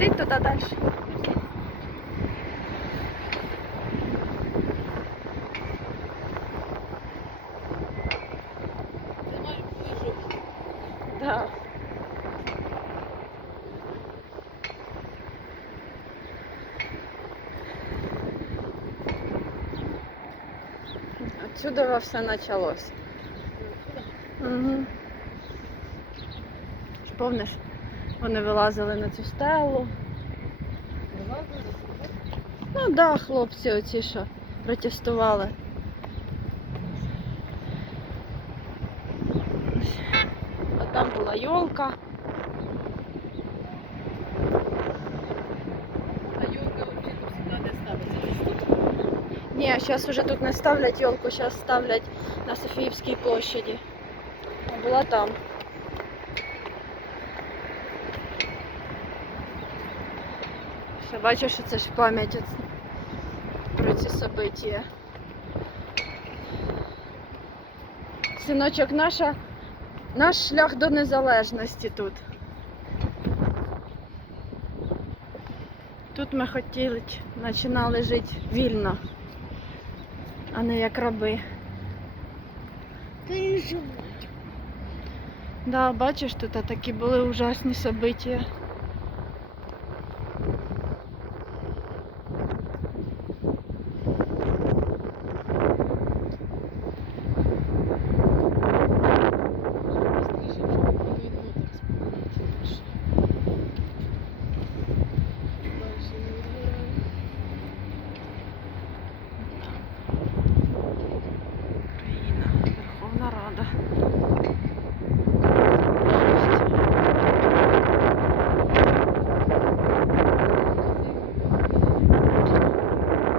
Пішліть туди далі. Да. Отсюда все началось. Угу. Помниш, Вони вилазили на цю стелу. Ну так, да, хлопці оці, що протестували. А там була йолка. Ні, зараз вже тут не ставлять йолку, зараз ставлять на Софіївській площаді. А була там. Ще бачиш, що це ж пам'ять про ці события. Синочок, наша, наш шлях до незалежності тут. Тут ми хотіли, починали жити вільно, а не як раби. Да, бачиш, тут такі були ужасні события.